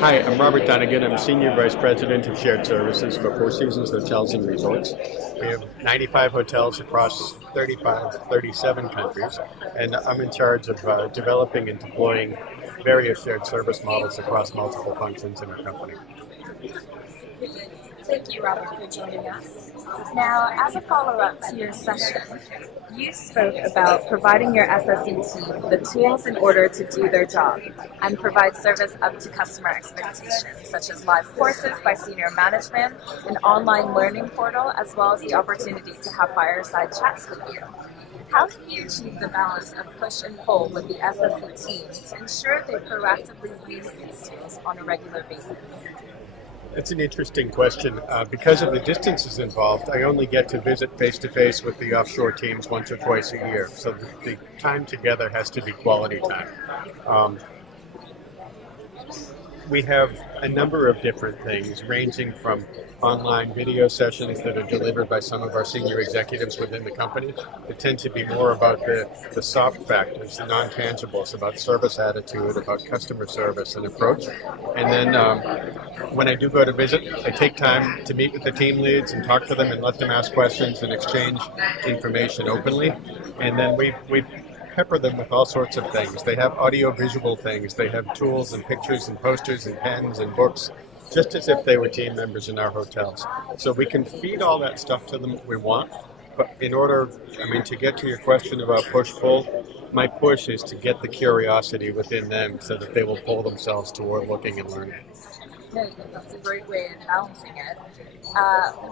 Hi, I'm Robert Dunigan. I'm Senior Vice President of Shared Services for Four Seasons Hotels and Resorts. We have 95 hotels across 37 countries, and I'm in charge of developing and deploying various shared service models across multiple functions in our company. Thank you, Robert, for joining us. Now, as a follow-up to your session, you spoke about providing your SSE team the tools in order to do their job and provide service up to customer expectations, such as live courses by senior management, an online learning portal, as well as the opportunity to have fireside chats with you. How do you achieve the balance of push and pull with the SSE team to ensure they proactively use these tools on a regular basis? It's an interesting question. Because of the distances involved, I only get to visit face-to-face with the offshore teams once or twice a year. So the time together has to be quality time. We have a number of different things, ranging from online video sessions that are delivered by some of our senior executives within the company that tend to be more about the soft factors, the non-tangibles, about service attitude, about customer service and approach. And then when I do go to visit, I take time to meet with the team leads and talk to them and let them ask questions and exchange information openly. And then we pepper them with all sorts of things. They have audio-visual things. They have tools and pictures and posters and pens and books, just as if they were team members in our hotels. So we can feed all that stuff to them if we want. But in order, to get to your question about push-pull, my push is to get the curiosity within them so that they will pull themselves toward looking and learning. No, that's a great way of balancing it.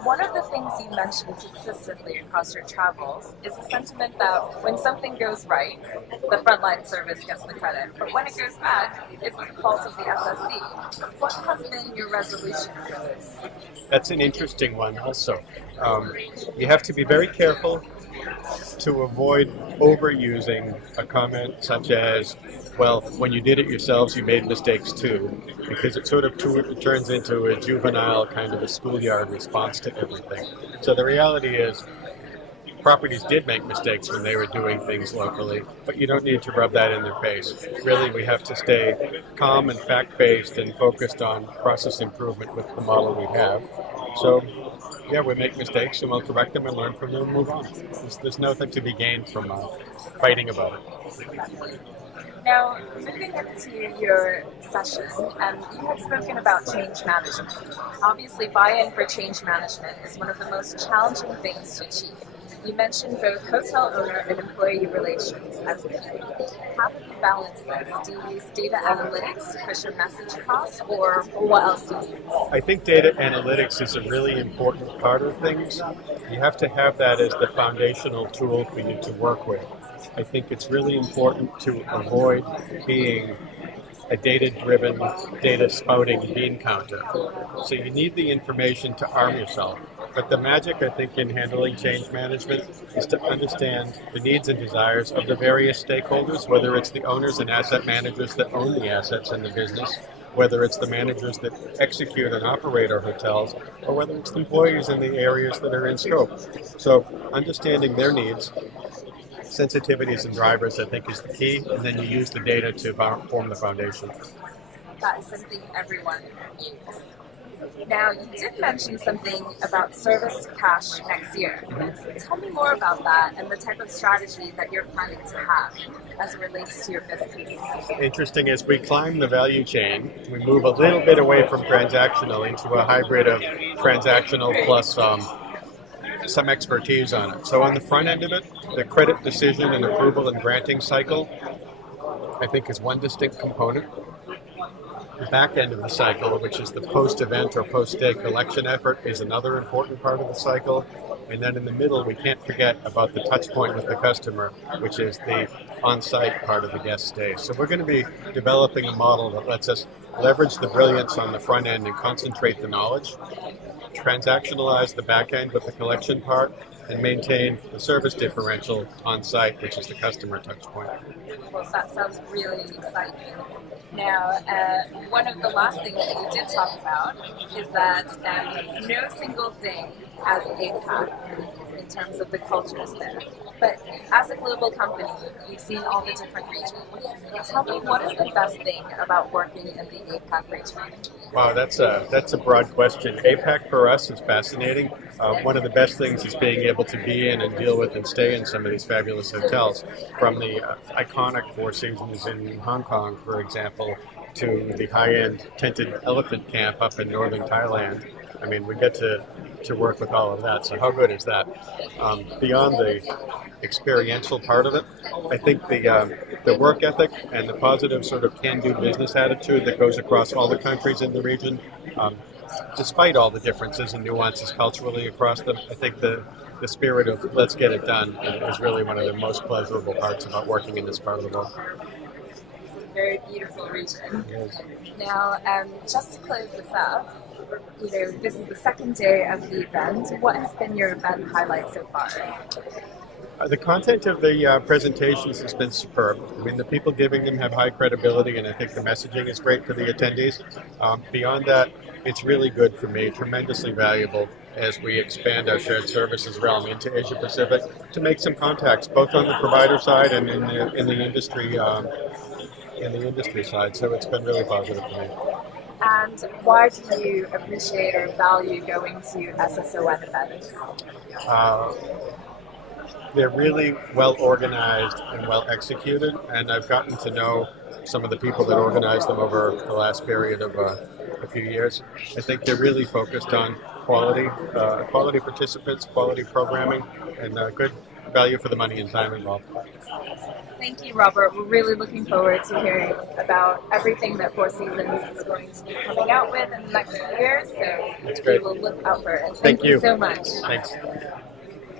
One of the things you mentioned consistently across your travels is the sentiment that when something goes right, the frontline service gets the credit, but when it goes bad, it's the fault of the SSE. What has been your resolution for this? That's an interesting one also. You have to be very careful to avoid overusing a comment such as, well, when you did it yourselves, you made mistakes too, because it sort of turns into a juvenile kind of a schoolyard response to everything. So the reality is, properties did make mistakes when they were doing things locally, but you don't need to rub that in their face. Really, we have to stay calm and fact-based and focused on process improvement with the model we have. So, yeah, we make mistakes and we'll correct them and learn from them and move on. There's nothing to be gained from fighting about it. Now, moving into your session, you had spoken about change management. Obviously, buy-in for change management is one of the most challenging things to achieve. You mentioned both hotel owner and employee relations as key. How do you balance this? Do you use data analytics to push your message across, or what else do you use? I think data analytics is a really important part of things. You have to have that as the foundational tool for you to work with. I think it's really important to avoid being a data-driven, data-spouting bean counter. So you need the information to arm yourself. But the magic, I think, in handling change management is to understand the needs and desires of the various stakeholders, whether it's the owners and asset managers that own the assets in the business, whether it's the managers that execute and operate our hotels, or whether it's the employees in the areas that are in scope. So understanding their needs, sensitivities and drivers, I think, is the key, and then you use the data to form the foundation. That is something everyone needs. Now, you did mention something about service to cash next year. Tell me more about that and the type of strategy that you're planning to have as it relates to your business. Interesting, as we climb the value chain, we move a little bit away from transactional into a hybrid of transactional plus some expertise on it. So on the front end of it, the credit decision and approval and granting cycle, I think, is one distinct component. The back end of the cycle, which is the post-event or post-stay collection effort, is another important part of the cycle. And then in the middle, we can't forget about the touch point with the customer, which is the on-site part of the guest stay. So we're going to be developing a model that lets us leverage the brilliance on the front end and concentrate the knowledge, transactionalize the back end with the collection part, and maintain the service differential on-site, which is the customer touch point. Well, that sounds really exciting. Now, one of the last things that you did talk about is that no single thing has impact in terms of the cultures there. But as a global company, you've seen all the different regions. Tell me, what is the best thing about working in the APAC region? Wow, that's a broad question. APAC for us is fascinating. One of the best things is being able to be in and deal with and stay in some of these fabulous hotels, from the iconic Four Seasons in Hong Kong, for example, to the high-end tented elephant camp up in northern Thailand. I mean, we get to work with all of that. So how good is that? Beyond the experiential part of it, I think the work ethic and the positive sort of can-do business attitude that goes across all the countries in the region, despite all the differences and nuances culturally across them, I think the spirit of let's get it done is really one of the most pleasurable parts about working in this part of the world. Very beautiful region. Yes. Now, just to close this up, this is the second day of the event. What has been your event highlight so far? The content of the presentations has been superb. I mean, the people giving them have high credibility, and I think the messaging is great for the attendees. Beyond that, it's really good for me, tremendously valuable as we expand our shared services realm into Asia Pacific to make some contacts, both on the provider side and in the industry side. So it's been really positive for me. And why do you appreciate or value going to SSON events? They're really well organized and well executed, and I've gotten to know some of the people that organize them over the last period of a few years. I think they're really focused on quality participants, quality programming, and good value for the money and time involved. Thank you, Robert. We're really looking forward to hearing about everything that Four Seasons is going to be coming out with in the next few years, so That's we great. will look out for it. Thank you so much. Thanks.